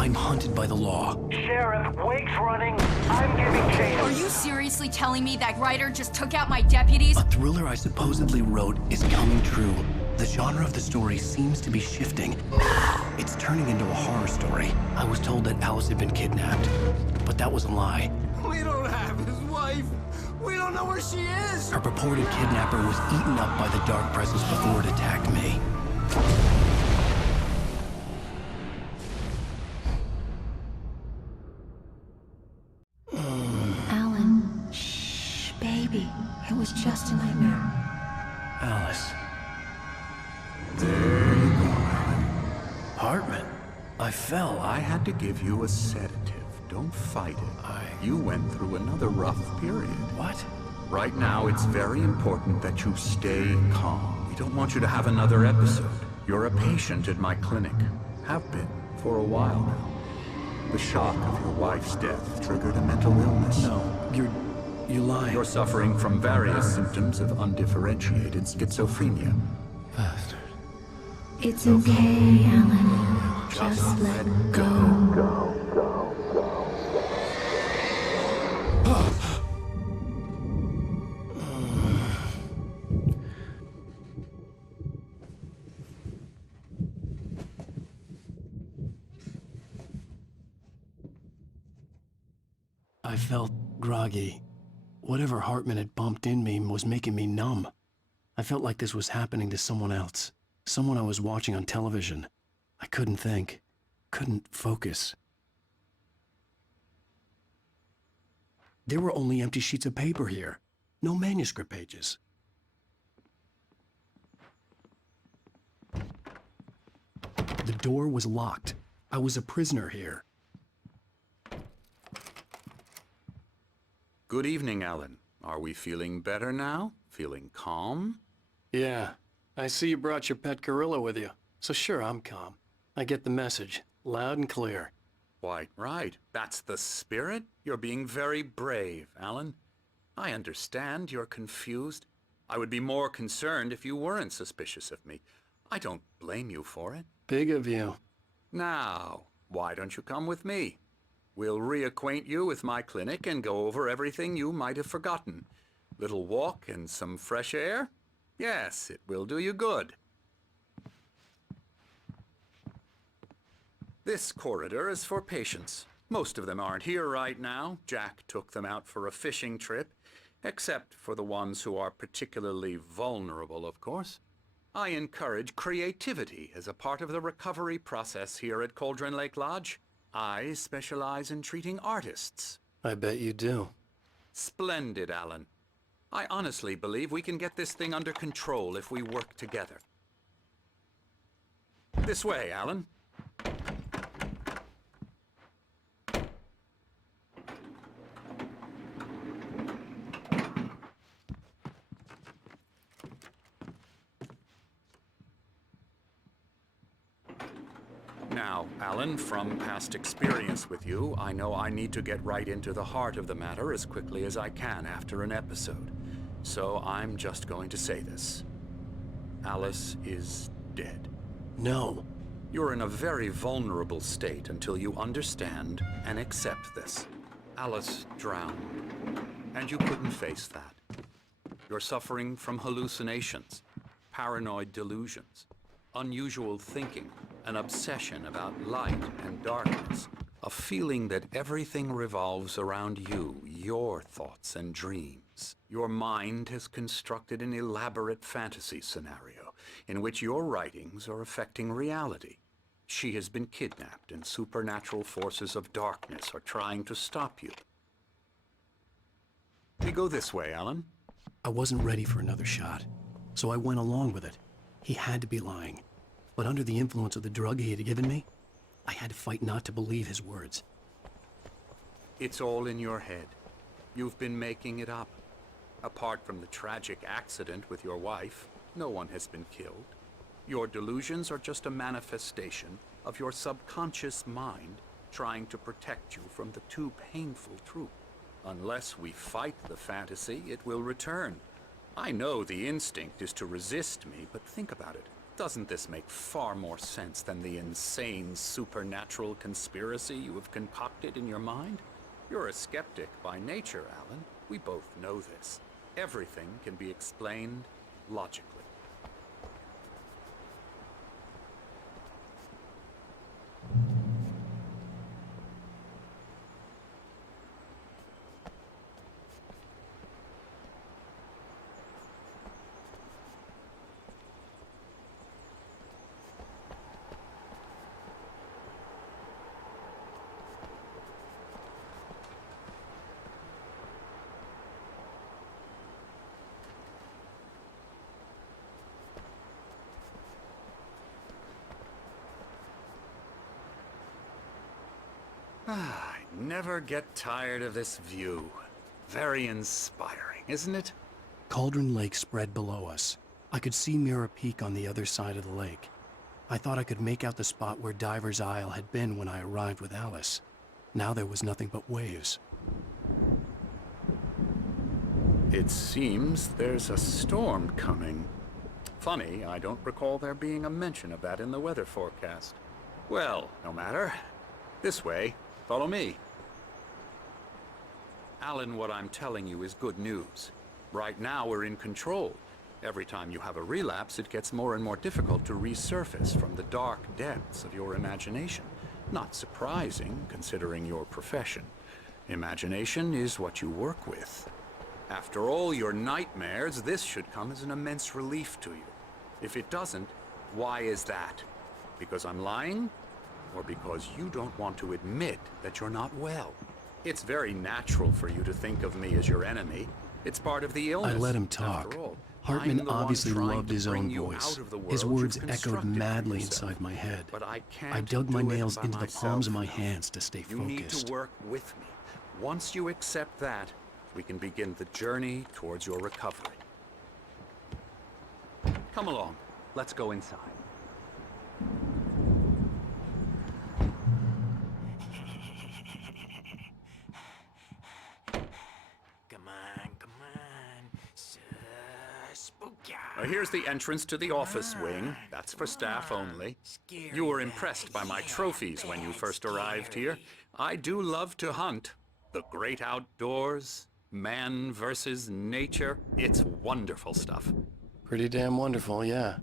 I'm hunted by the law. Sheriff, Wake's running. I'm giving chase. Are you seriously telling me that writer just took out my deputies? A thriller I supposedly wrote is coming true. The genre of the story seems to be shifting. It's turning into a horror story. I was told that Alice had been kidnapped, but that was a lie. We don't have his wife. We don't know where she is. Her purported kidnapper was eaten up by the dark presence before it attacked me. Alan, shh, baby. It was just a nightmare. Alice. Hartman, I fell. I had to give you a sedative. Don't fight it. You went through another rough period. What? Right now, it's very important that you stay calm. We don't want you to have another episode. You're a patient at my clinic. Have been for a while now. The shock of your wife's death triggered a mental illness. No, you're lying. You're suffering from various symptoms of undifferentiated schizophrenia. Bastard. It's okay, Alan. Just let go. I felt groggy. Whatever Hartman had pumped in me was making me numb. I felt like this was happening to someone else. Someone I was watching on television. I couldn't think. Couldn't focus. There were only empty sheets of paper here. No manuscript pages. The door was locked. I was a prisoner here. Good evening, Alan. Are we feeling better now? Feeling calm? Yeah. I see you brought your pet gorilla with you. So sure, I'm calm. I get the message. Loud and clear. Quite right. That's the spirit. You're being very brave, Alan. I understand you're confused. I would be more concerned if you weren't suspicious of me. I don't blame you for it. Big of you. Now, why don't you come with me? We'll reacquaint you with my clinic and go over everything you might have forgotten. Little walk and some fresh air? Yes, it will do you good. This corridor is for patients. Most of them aren't here right now. Jack took them out for a fishing trip, except for the ones who are particularly vulnerable, of course. I encourage creativity as a part of the recovery process here at Cauldron Lake Lodge. I specialize in treating artists. I bet you do. Splendid, Alan. I honestly believe we can get this thing under control if we work together. This way, Alan. Now, Alan, from past experience with you, I know I need to get right into the heart of the matter as quickly as I can after an episode. So I'm just going to say this. Alice is dead. No. You're in a very vulnerable state until you understand and accept this. Alice drowned, and you couldn't face that. You're suffering from hallucinations, paranoid delusions, unusual thinking, an obsession about light and darkness, a feeling that everything revolves around you, your thoughts and dreams. Your mind has constructed an elaborate fantasy scenario in which your writings are affecting reality. She has been kidnapped and supernatural forces of darkness are trying to stop you. We go this way, Alan. I wasn't ready for another shot, so I went along with it. He had to be lying. But under the influence of the drug he had given me, I had to fight not to believe his words. It's all in your head. You've been making it up. Apart from the tragic accident with your wife, no one has been killed. Your delusions are just a manifestation of your subconscious mind trying to protect you from the too painful truth. Unless we fight the fantasy, it will return. I know the instinct is to resist me, but think about it. Doesn't this make far more sense than the insane supernatural conspiracy you have concocted in your mind? You're a skeptic by nature, Alan. We both know this. Everything can be explained logically. I never get tired of this view. Very inspiring, isn't it? Cauldron Lake spread below us. I could see Mirror Peak on the other side of the lake. I thought I could make out the spot where Diver's Isle had been when I arrived with Alice. Now there was nothing but waves. It seems there's a storm coming. Funny, I don't recall there being a mention of that in the weather forecast. Well, no matter. This way. Follow me. Alan, what I'm telling you is good news. Right now we're in control. Every time you have a relapse, it gets more and more difficult to resurface from the dark depths of your imagination. Not surprising, considering your profession. Imagination is what you work with. After all your nightmares, this should come as an immense relief to you. If it doesn't, why is that? Because I'm lying? Or because you don't want to admit that you're not well? It's very natural for you to think of me as your enemy. It's part of the illness. I let him talk. After all, Hartman I'm the one obviously trying loved to his bring own you voice. out of the His world words you've echoed constructed for madly yourself. inside my head. But I can't I dug my do it nails by into the palms of my myself. hands to stay You need focused. to work with me. Once you accept that, we can begin the journey towards your recovery. Come along. Let's go inside. Here's the entrance to the office wing. That's for staff only. You were impressed by my trophies when you first arrived here. I do love to hunt. The great outdoors, man versus nature. It's wonderful stuff. Pretty damn wonderful, yeah.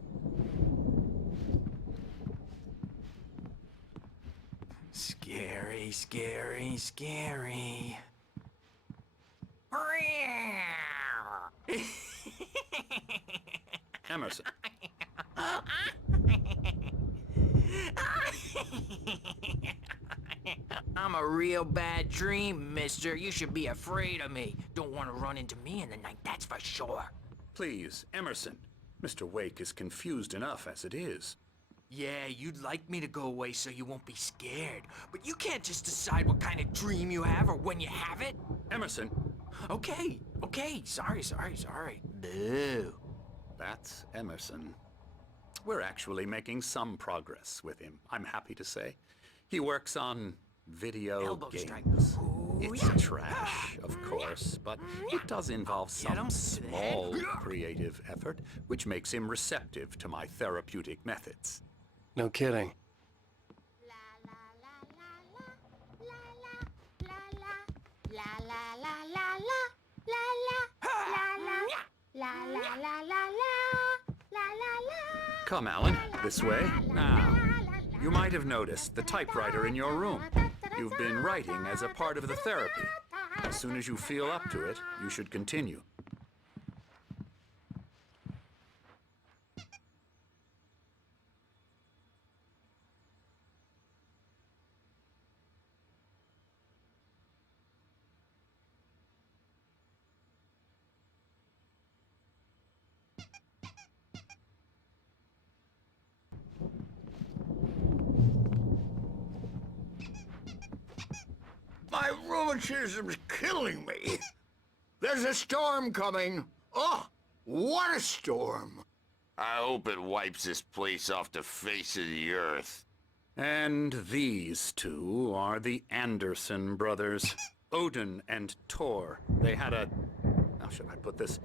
Scary, scary, scary. Emerson. I'm a real bad dream, mister. You should be afraid of me. Don't want to run into me in the night, that's for sure. Please, Emerson. Mr. Wake is confused enough as it is. Yeah, you'd like me to go away so you won't be scared. But you can't just decide what kind of dream you have or when you have it. Emerson. Okay, sorry. Boo. That's Emerson. We're actually making some progress with him, I'm happy to say. He works on video Elbow strike. games. Ooh, It's yeah. trash, of course, but it does involve Get some him to the head. small creative effort, which makes him receptive to my therapeutic methods. No kidding. Come, Alan, this way. Now, you might have noticed the typewriter in your room. You've been writing as a part of the therapy. As soon as you feel up to it, you should continue. My rheumatism's killing me. There's a storm coming. Oh, what a storm. I hope it wipes this place off the face of the earth. And these two are the Anderson brothers, Odin and Tor. They had a... How should I put this?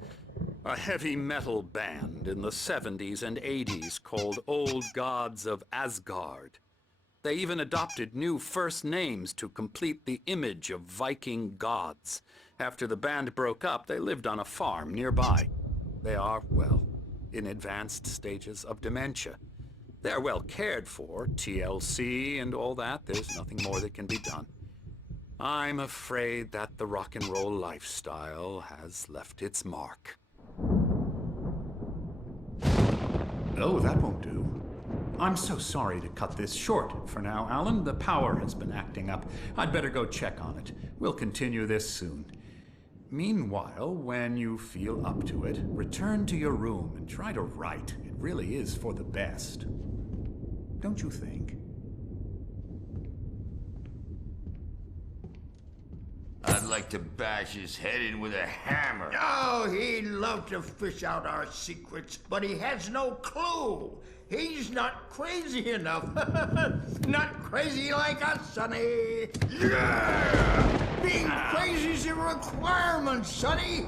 A heavy metal band in the 70s and 80s called Old Gods of Asgard. They even adopted new first names to complete the image of Viking gods. After the band broke up, they lived on a farm nearby. They are, well, in advanced stages of dementia. They're well cared for, TLC and all that. There's nothing more that can be done. I'm afraid that the rock and roll lifestyle has left its mark. Oh, that won't do. I'm so sorry to cut this short for now, Alan. The power has been acting up. I'd better go check on it. We'll continue this soon. Meanwhile, when you feel up to it, return to your room and try to write. It really is for the best. Don't you think? I'd like to bash his head in with a hammer. Oh, he'd love to fish out our secrets, but he has no clue. He's not crazy enough. Not crazy like us, Sonny. Yeah! Being crazy's a requirement, Sonny.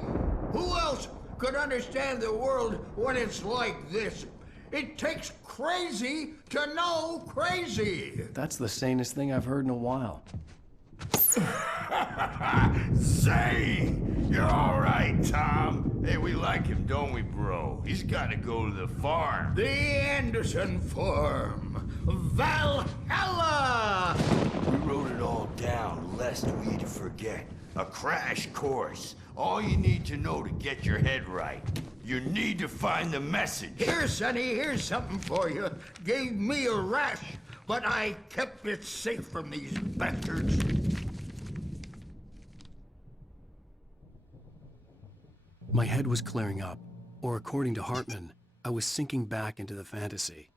Who else could understand the world when it's like this? It takes crazy to know crazy. That's the sanest thing I've heard in a while. Say, you're all right, Tom. Hey, we like him, don't we, bro? He's got to go to the farm. The Anderson Farm. Valhalla! We wrote it all down, lest we forget. A crash course. All you need to know to get your head right. You need to find the message. Here, Sonny, here's something for you. Gave me a rash, but I kept it safe from these bastards. My head was clearing up, or according to Hartman, I was sinking back into the fantasy.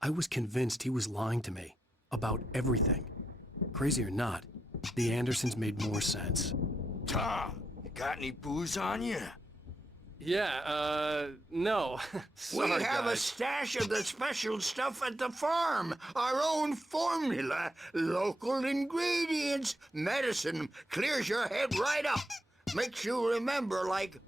I was convinced he was lying to me about everything. Crazy or not, the Andersons made more sense. Tom, you got any booze on you? Yeah, no. Sorry, We have a guys. stash of the special stuff at the farm. Our own formula. Local ingredients. Medicine clears your head right up. Makes you remember like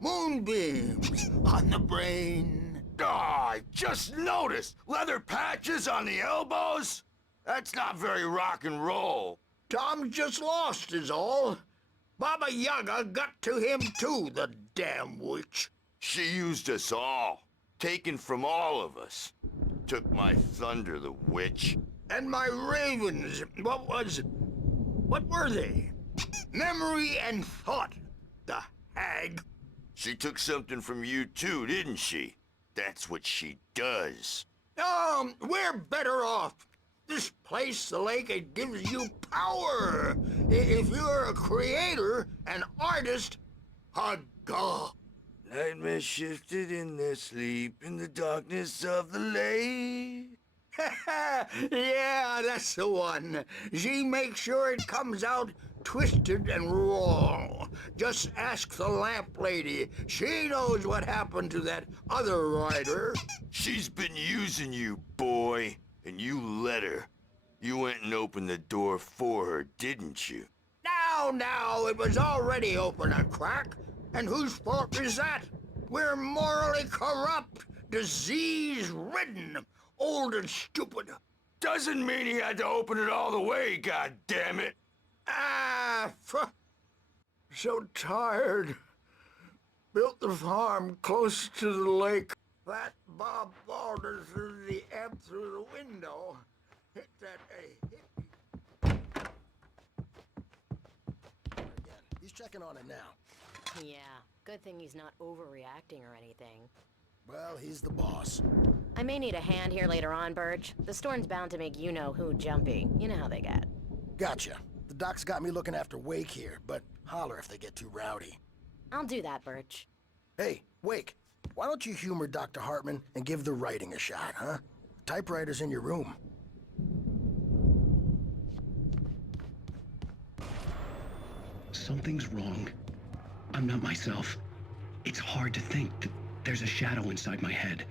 moonbeams on the brain. Oh, I just noticed. Leather patches on the elbows? That's not very rock and roll. Tom just lost is all. Baba Yaga got to him too, the damn witch. She used us all. Taken from all of us. Took my thunder, the witch. And my ravens, what were they? Memory and thought, the hag. She took something from you too, didn't she? That's what she does. We're better off. This place, the lake, it gives you power. If you're a creator, an artist, a god. Nightmare shifted in their sleep in the darkness of the lake. Yeah, that's the one. She makes sure it comes out twisted and raw. Just ask the lamp lady. She knows what happened to that other writer. She's been using you, boy. And you let her. You went and opened the door for her, didn't you? Now, it was already open a crack. And whose fault is that? We're morally corrupt, disease-ridden, old and stupid. Doesn't mean he had to open it all the way, goddammit. So tired. Built the farm close to the lake. That Bob Balder threw the amp through the window. Hit that hippie. Again, he's checking on it now. Yeah, good thing he's not overreacting or anything. Well, he's the boss. I may need a hand here later on, Birch. The storm's bound to make you-know-who jumpy. You know how they get. Gotcha. The doc's got me looking after Wake here, but holler if they get too rowdy. I'll do that, Birch. Hey, Wake, why don't you humor Dr. Hartman and give the writing a shot, huh? Typewriter's in your room. Something's wrong. I'm not myself. It's hard to think that there's a shadow inside my head.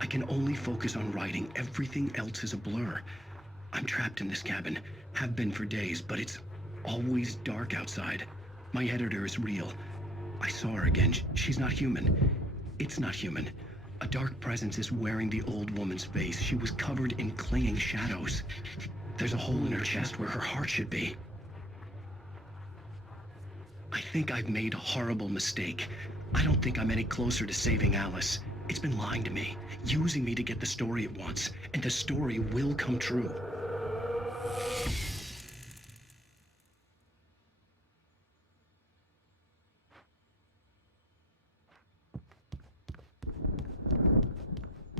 I can only focus on writing. Everything else is a blur. I'm trapped in this cabin. Have been for days, but it's always dark outside. My editor is real. I saw her again. She's not human. It's not human. A dark presence is wearing the old woman's face. She was covered in clinging shadows. There's a hole in her chest where her heart should be. I think I've made a horrible mistake. I don't think I'm any closer to saving Alice. It's been lying to me, using me to get the story it wants, and the story will come true.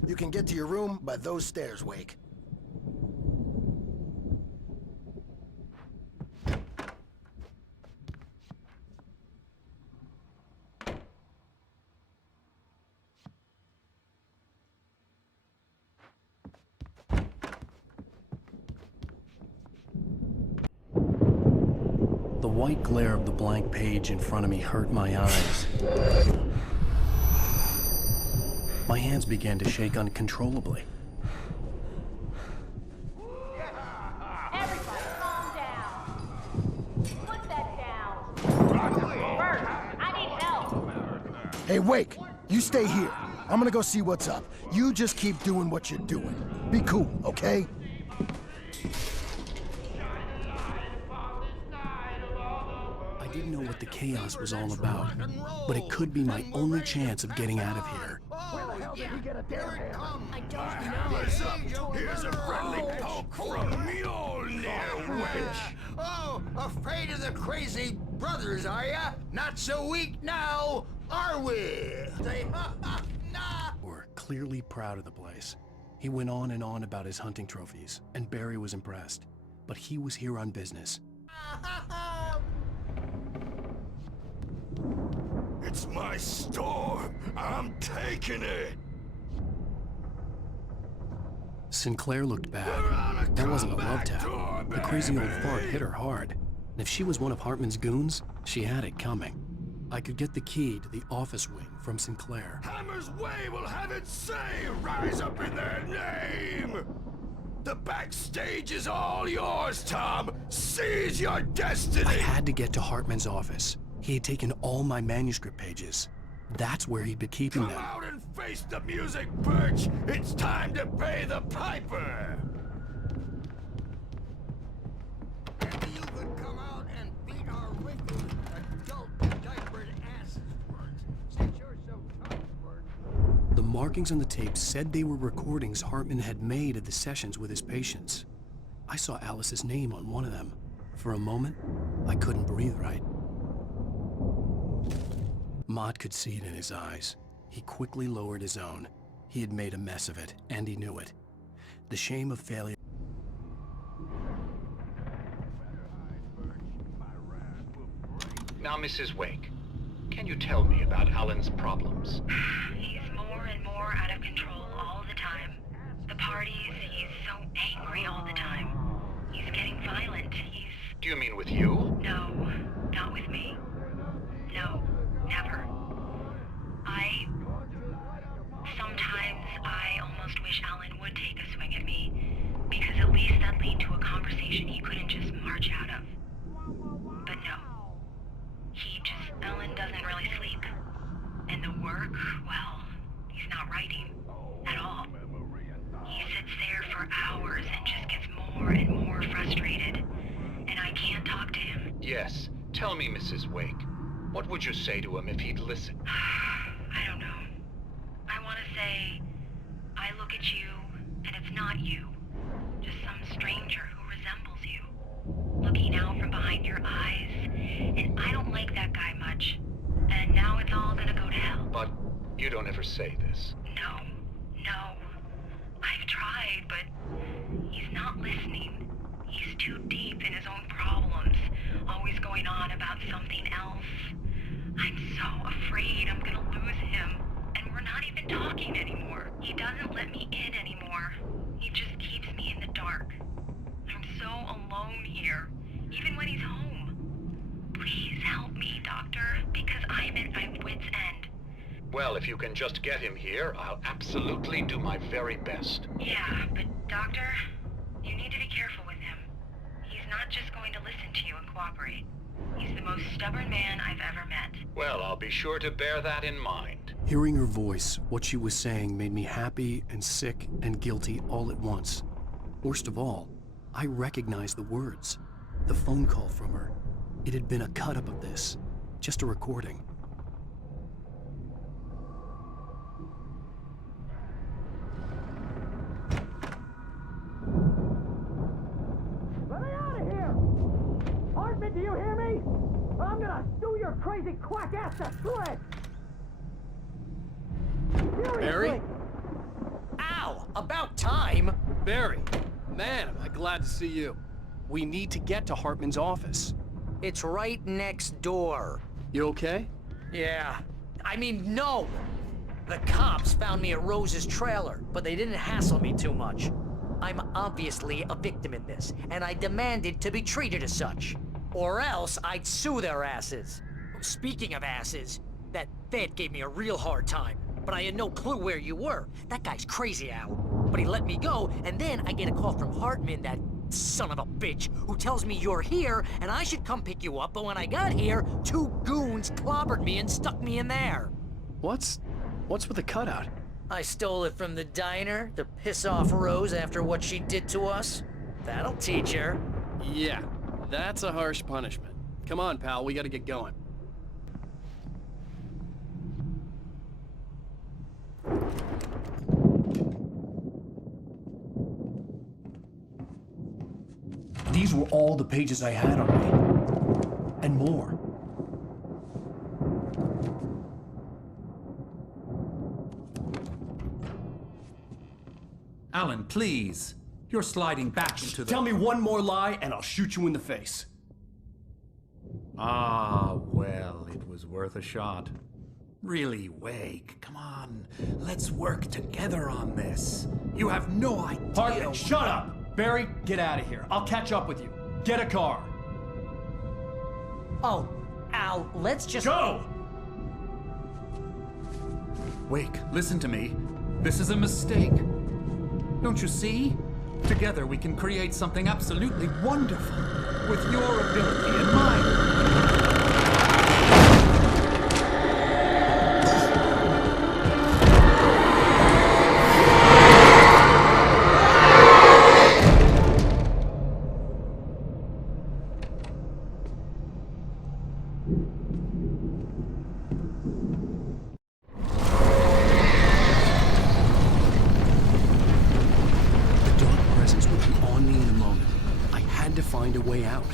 You can get to your room by those stairs, Wake. The white glare of the blank page in front of me hurt my eyes. My hands began to shake uncontrollably. Everybody calm down. Put that down. Bert, I need help. Hey, Wake, you stay here. I'm gonna go see what's up. You just keep doing what you're doing. Be cool, okay? I didn't know what the chaos was all about, but it could be my only chance of getting out of here. I don't know. Here's a friendly poke from Mjolnir, wench. Oh, afraid of the crazy brothers, are ya? Not so weak now, are we? Say, nah. We're clearly proud of the place. He went on and on about his hunting trophies, and Barry was impressed. But he was here on business. It's my storm. I'm taking it. Sinclair looked bad. That wasn't a love tap. The crazy old fart hit her hard. And if she was one of Hartman's goons, she had it coming. I could get the key to the office wing from Sinclair. Hammer's Way will have its say. Rise up in their name. The backstage is all yours, Tom. Seize your destiny. I had to get to Hartman's office. He had taken all my manuscript pages. That's where he'd been keeping them. Come out and face the music, Birch. It's time to pay the piper. Maybe you could come out and beat our wrinkled, adult, diapered asses once, since you're so tough, Bert. The markings on the tape said they were recordings Hartman had made of the sessions with his patients. I saw Alice's name on one of them. For a moment, I couldn't breathe right. Mott could see it in his eyes. He quickly lowered his own. He had made a mess of it, and he knew it. The shame of failure. Now, Mrs. Wake, can you tell me about Alan's problems? He's more and more out of control all the time. The parties, he's so angry all the time. He's getting violent. Do you mean with you? No, not with me. No, never. Sometimes I almost wish Alan would take a swing at me, because at least that'd lead to a conversation he couldn't just march out of. But no. Alan doesn't really sleep. And the work, well, he's not writing at all. He sits there for hours and just gets more and more frustrated. And I can't talk to him. Yes. Tell me, Mrs. Wake. What would you say to him if he'd listen? I don't know. I want to say, I look at you, and it's not you. Just some stranger who resembles you. Looking out from behind your eyes, and I don't like that guy much. And now it's all gonna go to hell. But you don't ever say this. No. I've tried, but he's not listening. He's too deep in his own problems, always going on about something else. I'm so afraid I'm gonna lose him, and we're not even talking anymore. He doesn't let me in anymore. He just keeps me in the dark. I'm so alone here, even when he's home. Please help me, Doctor, because I'm at my wit's end. Well, if you can just get him here, I'll absolutely do my very best. Yeah, but Doctor, you need to be careful with him. He's not just going to listen to you and cooperate. He's the most stubborn man I've ever met. Well, I'll be sure to bear that in mind. Hearing her voice, what she was saying made me happy and sick and guilty all at once. Worst of all, I recognized the words. The phone call from her. It had been a cut-up of this. Just a recording. Let me out of here! Hartman, do you hear me? I'm gonna sue your crazy quack ass to shreds! Barry? Ow! About time! Barry, man, am I glad to see you. We need to get to Hartman's office. It's right next door. You okay? Yeah. I mean, no! The cops found me at Rose's trailer, but they didn't hassle me too much. I'm obviously a victim in this, and I demanded to be treated as such. Or else I'd sue their asses. Speaking of asses, that Fed gave me a real hard time, but I had no clue where you were. That guy's crazy, Al. But he let me go, and then I get a call from Hartman, that son of a bitch, who tells me you're here, and I should come pick you up, but when I got here, 2 goons clobbered me and stuck me in there. What's with the cutout? I stole it from the diner to piss off Rose after what she did to us. That'll teach her. Yeah, that's a harsh punishment. Come on, pal, we gotta get going. These were all the pages I had on me. And more. Alan, please. You're sliding back into the... Tell me one more lie and I'll shoot you in the face. Ah, well, it was worth a shot. Really, Wake, come on. Let's work together on this. You have no idea... Hartman, shut up! Barry, get out of here. I'll catch up with you. Get a car. Oh, Al, let's just... Go! Wake, listen to me. This is a mistake. Don't you see? Together we can create something absolutely wonderful. With your ability and mine. Find a way out.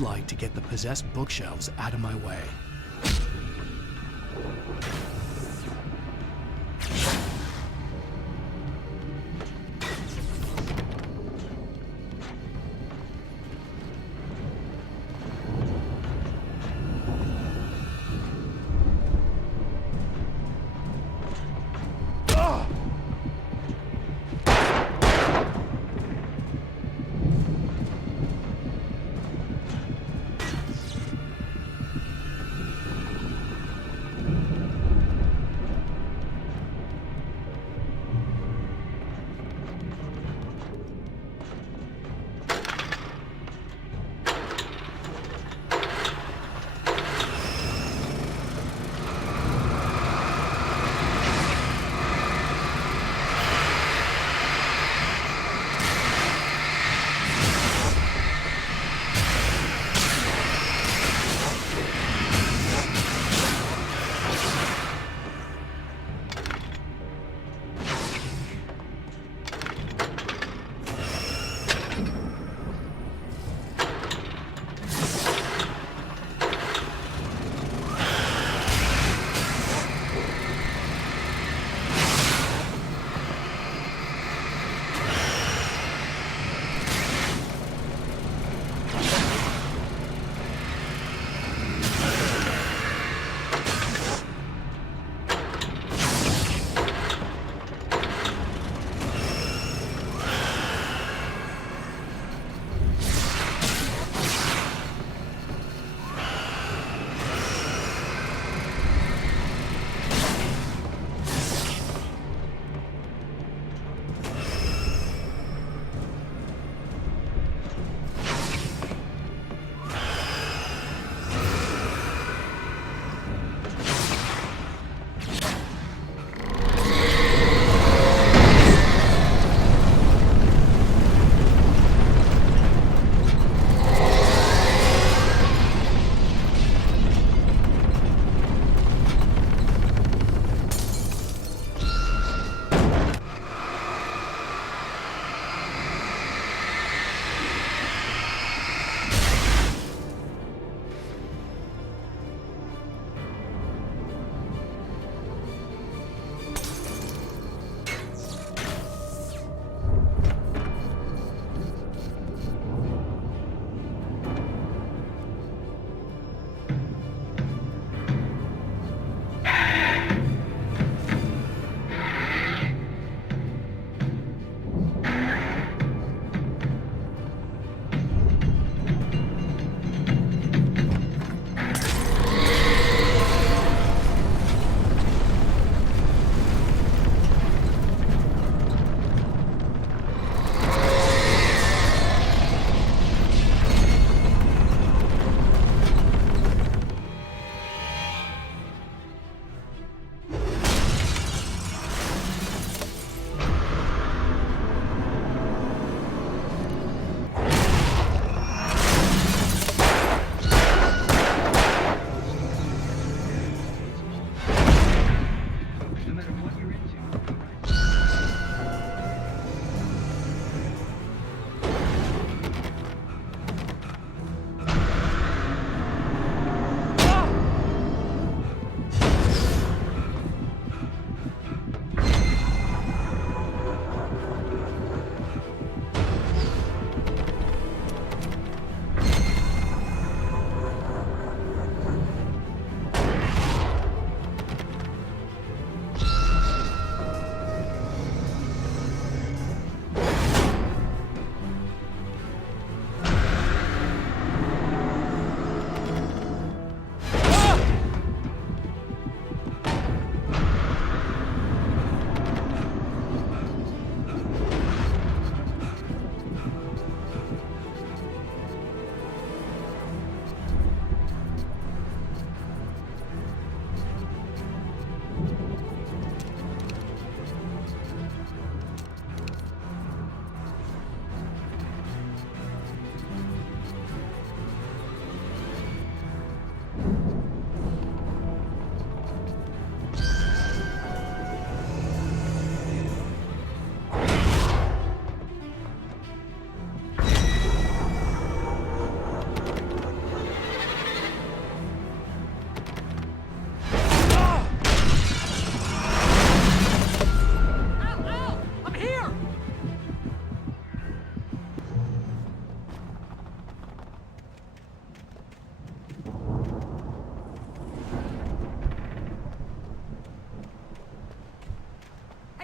Light to get the possessed bookshelves out of my way.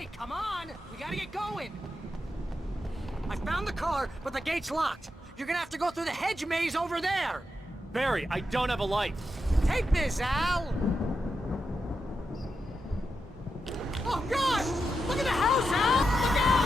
Okay, come on! We gotta get going! I found the car, but the gate's locked. You're gonna have to go through the hedge maze over there! Barry, I don't have a light. Take this, Al! Oh, God! Look at the house, Al! Look out!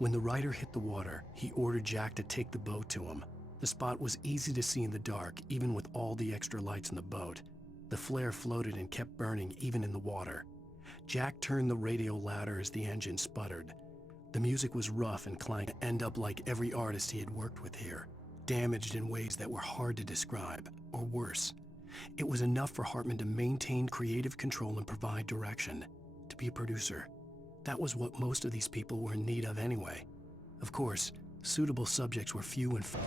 When the rider hit the water, he ordered Jack to take the boat to him. The spot was easy to see in the dark, even with all the extra lights in the boat. The flare floated and kept burning even in the water. Jack turned the radio louder as the engine sputtered. The music was rough and clanging, end up like every artist he had worked with here, damaged in ways that were hard to describe, or worse. It was enough for Hartman to maintain creative control and provide direction, to be a producer. That was what most of these people were in need of anyway. Of course, suitable subjects were few and far.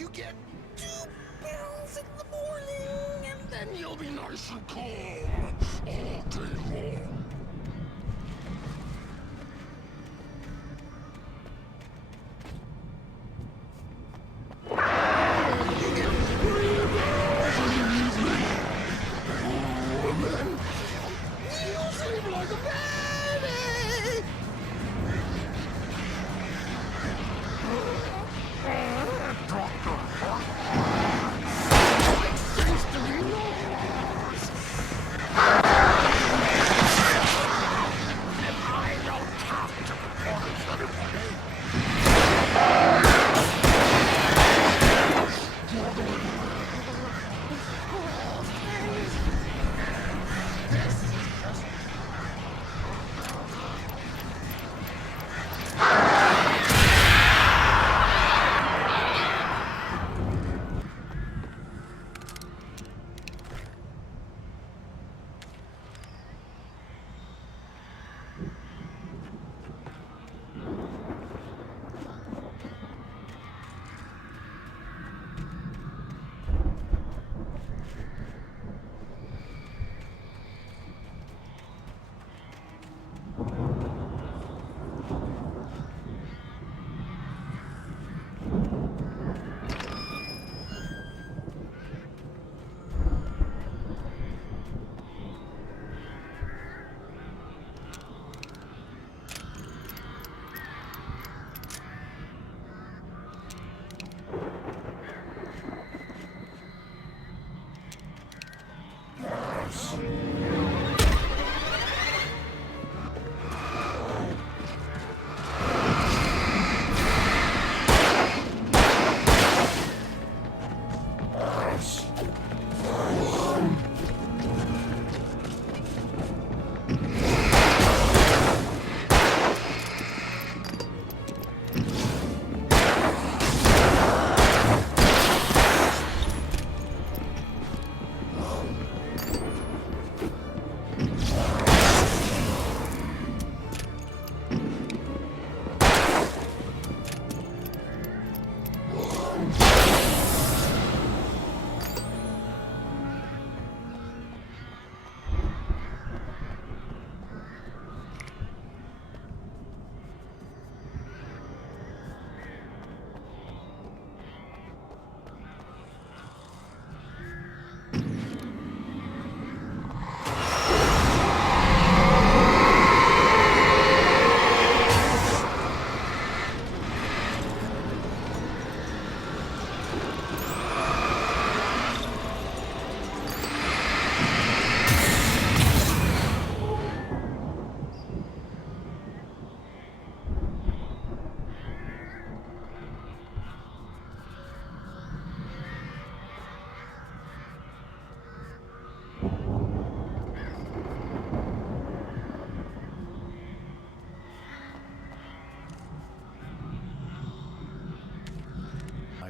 You get 2 pills in the morning, and then you'll be nice and calm all day long. You get 3 pills in the evening. And then you'll sleep like a baby. Doctor Hartman. Like things to be lost. And I don't have to punish anybody.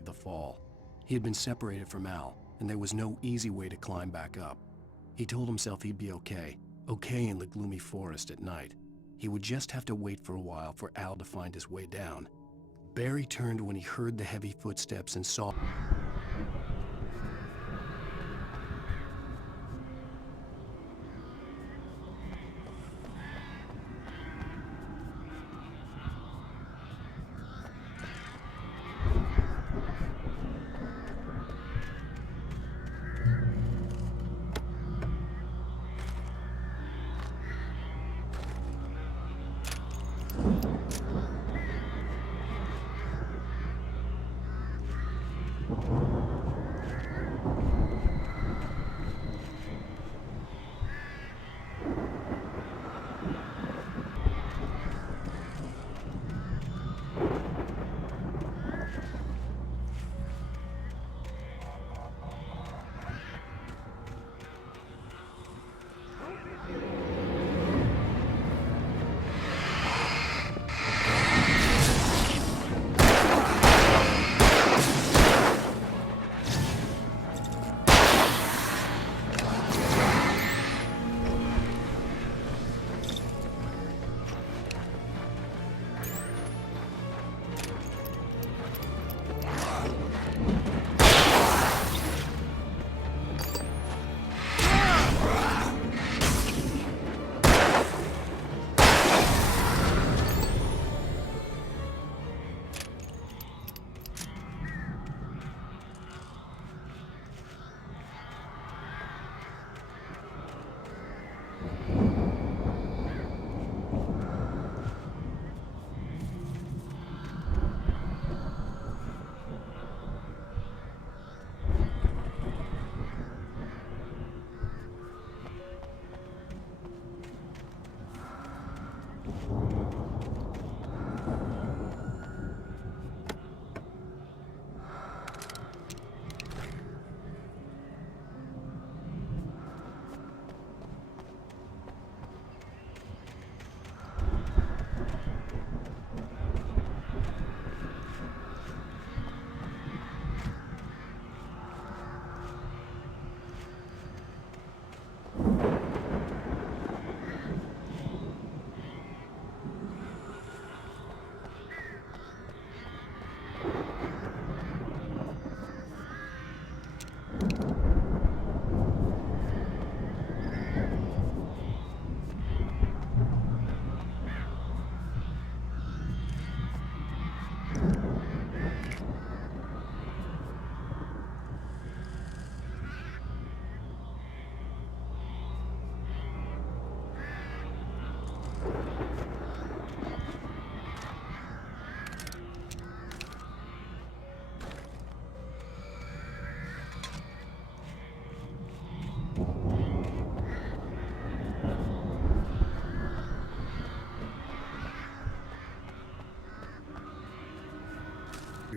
The fall. He had been separated from Al, and there was no easy way to climb back up. He told himself he'd be okay in the gloomy forest at night. He would just have to wait for a while for Al to find his way down. Barry turned when he heard the heavy footsteps and saw...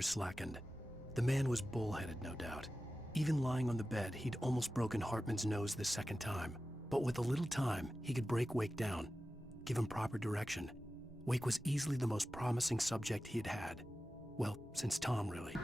fingers slackened. The man was bullheaded, no doubt. Even lying on the bed, he'd almost broken Hartman's nose the second time. But with a little time, he could break Wake down, give him proper direction. Wake was easily the most promising subject he had had. Well, since Tom, really.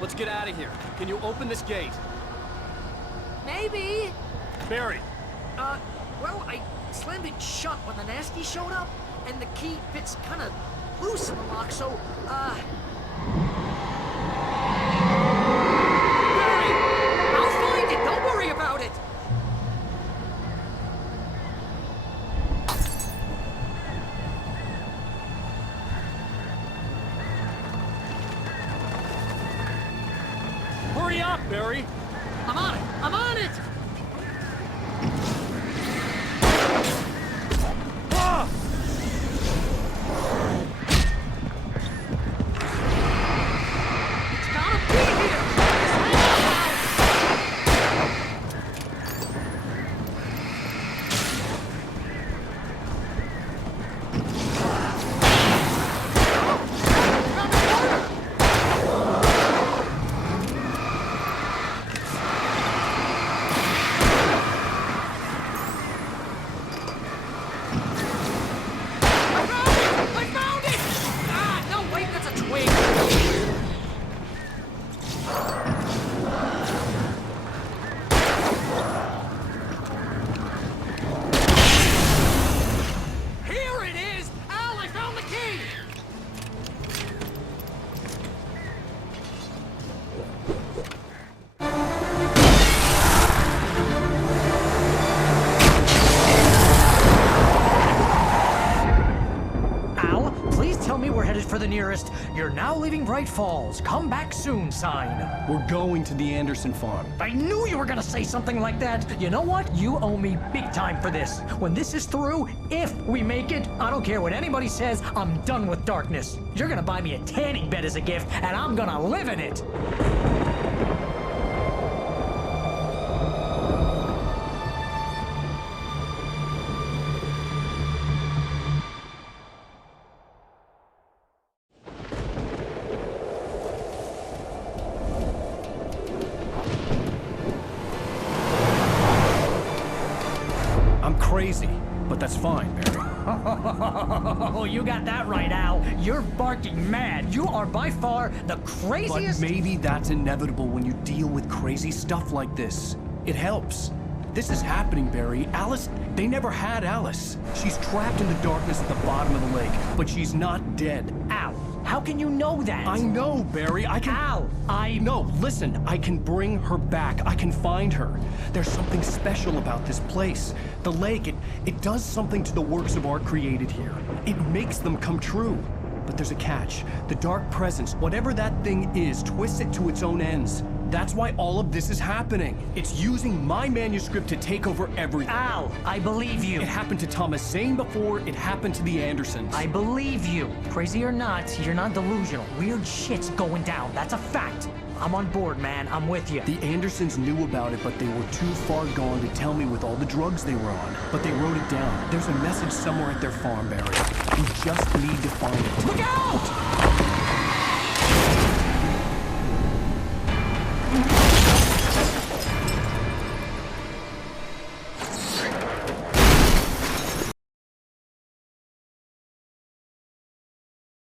Let's get out of here. Can you open this gate? Maybe. Barry. Well, I slammed it shut when the nasty showed up, and the key fits kind of loose in the lock, so, Barry! I'll find it! Don't worry about it! Hurry up, Barry! I'm on it! I'm on it! Ah! It's gotta be here! For the nearest, "You're now leaving Bright Falls. Come back soon" sign. We're going to the Anderson farm. I knew you were gonna say something like that. You know what? You owe me big time for this. When this is through, if we make it, I don't care what anybody says, I'm done with darkness. You're gonna buy me a tanning bed as a gift, and I'm gonna live in it. Crazy, but that's fine, Barry. Oh, you got that right, Al. You're barking mad. You are by far the craziest... But maybe that's inevitable when you deal with crazy stuff like this. It helps. This is happening, Barry. Alice, they never had Alice. She's trapped in the darkness at the bottom of the lake, but she's not dead. Al, how can you know that? I know, Barry. I can... Al, No, listen. I can bring her back. I can find her. There's something special about this place. The lake, it does something to the works of art created here. It makes them come true. But there's a catch. The dark presence, whatever that thing is, twists it to its own ends. That's why all of this is happening. It's using my manuscript to take over everything. Al, I believe you. It happened to Thomas Zane before, it happened to the Andersons. I believe you. Crazy or not, you're not delusional. Weird shit's going down. That's a fact. I'm on board, man. I'm with you. The Andersons knew about it, but they were too far gone to tell me with all the drugs they were on. But they wrote it down. There's a message somewhere at their farm, Barry. We just need to find it. Look out!